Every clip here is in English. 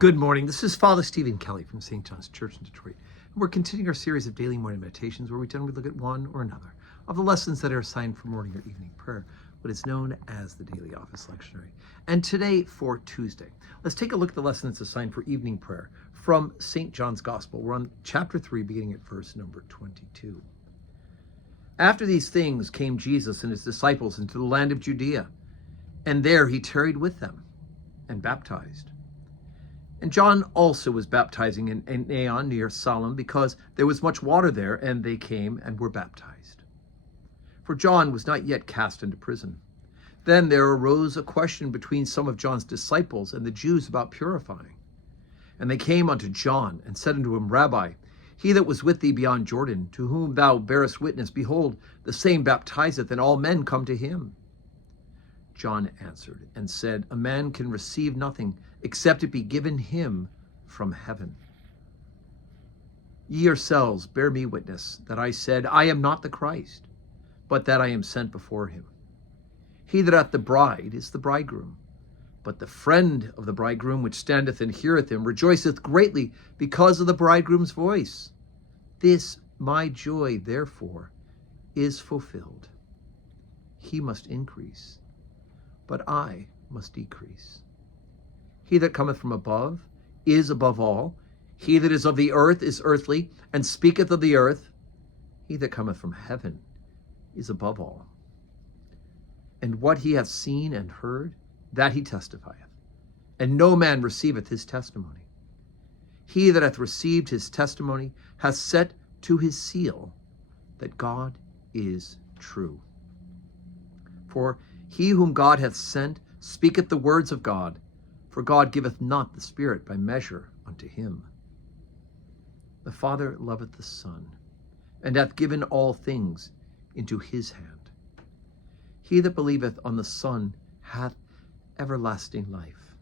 Good morning. This is Father Stephen Kelly from St. John's Church in Detroit. And we're continuing our series of daily morning meditations where we generally look at one or another of the lessons that are assigned for morning or evening prayer, what is known as the Daily Office Lectionary. And today, for Tuesday, let's take a look at the lesson that's assigned for evening prayer from St. John's Gospel. We're on chapter 3, beginning at verse number 22. After these things came Jesus and his disciples into the land of Judea, and there he tarried with them and baptized. And John also was baptizing in Aenon near Salem, because there was much water there, and they came and were baptized. For John was not yet cast into prison. Then there arose a question between some of John's disciples and the Jews about purifying. And they came unto John and said unto him, Rabbi, he that was with thee beyond Jordan, to whom thou bearest witness, behold, the same baptizeth, and all men come to him. John answered and said, A man can receive nothing except it be given him from heaven. Ye yourselves bear me witness that I said, I am not the Christ, but that I am sent before him. He that hath the bride is the bridegroom. But the friend of the bridegroom which standeth and heareth him rejoiceth greatly because of the bridegroom's voice. This my joy, therefore, is fulfilled. He must increase, but I must decrease. He that cometh from above is above all. He that is of the earth is earthly, and speaketh of the earth. He that cometh from heaven is above all. And what he hath seen and heard, that he testifieth, and no man receiveth his testimony. He that hath received his testimony hath set to his seal that God is true. For he whom God hath sent speaketh the words of God, for God giveth not the Spirit by measure unto him. The Father loveth the Son, and hath given all things into his hand. He that believeth on the Son hath everlasting life,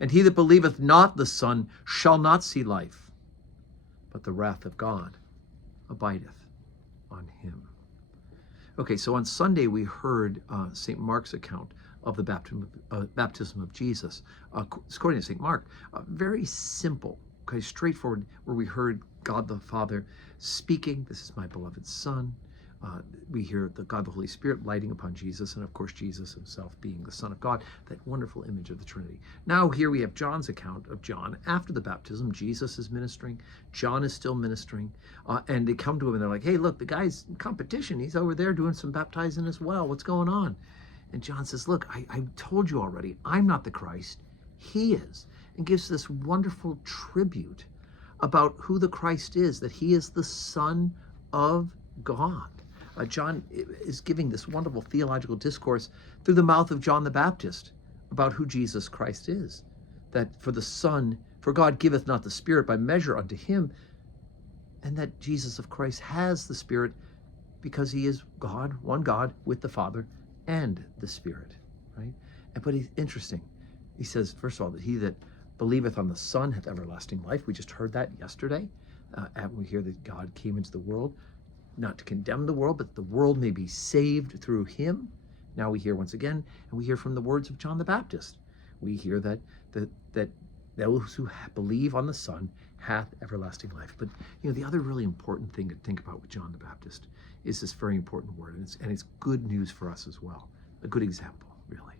and he that believeth not the Son shall not see life, but the wrath of God abideth on him. Okay, so on Sunday we heard St. Mark's account of the baptism of Jesus. According to St. Mark, very simple, okay, straightforward, where we heard God the Father speaking, this is my beloved Son. We hear the God the Holy Spirit lighting upon Jesus, and of course Jesus himself being the Son of God, that wonderful image of the Trinity. Now here we have John's account of John after the baptism. Jesus is ministering, John is still ministering, and they come to him and they're like, hey, look, the guy's in competition. He's over there doing some baptizing as well. What's going on? And John says, look, I told you already, I'm not the Christ, he is, and gives this wonderful tribute about who the Christ is, that he is the Son of God. John is giving this wonderful theological discourse through the mouth of John the Baptist about who Jesus Christ is, that for God giveth not the Spirit by measure unto him, and that Jesus of Christ has the Spirit because he is God, one God with the Father and the Spirit, right? But he's interesting. He says, first of all, that he that believeth on the Son hath everlasting life. We just heard that yesterday. And we hear that God came into the world, not to condemn the world, but that the world may be saved through him. Now we hear once again, and we hear from the words of John the Baptist. We hear that those who believe on the Son hath everlasting life. But the other really important thing to think about with John the Baptist is this very important word, and it's good news for us as well. A good example, really.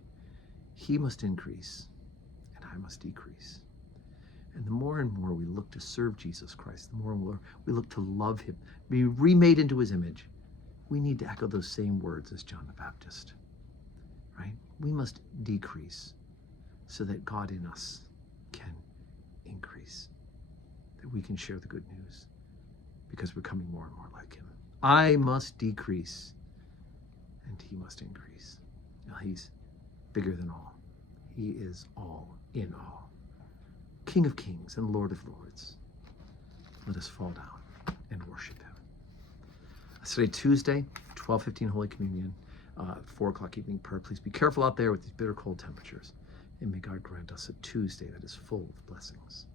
He must increase, and I must decrease. And the more and more we look to serve Jesus Christ, the more and more we look to love him, be remade into his image, we need to echo those same words as John the Baptist, right? We must decrease so that God in us can increase, that we can share the good news because we're becoming more and more like him. I must decrease and he must increase. Now he's bigger than all. He is all in all. King of kings and Lord of lords. Let us fall down and worship him. Today, Tuesday, 12:15 Holy Communion, 4 o'clock evening prayer. Please be careful out there with these bitter cold temperatures. And may God grant us a Tuesday that is full of blessings.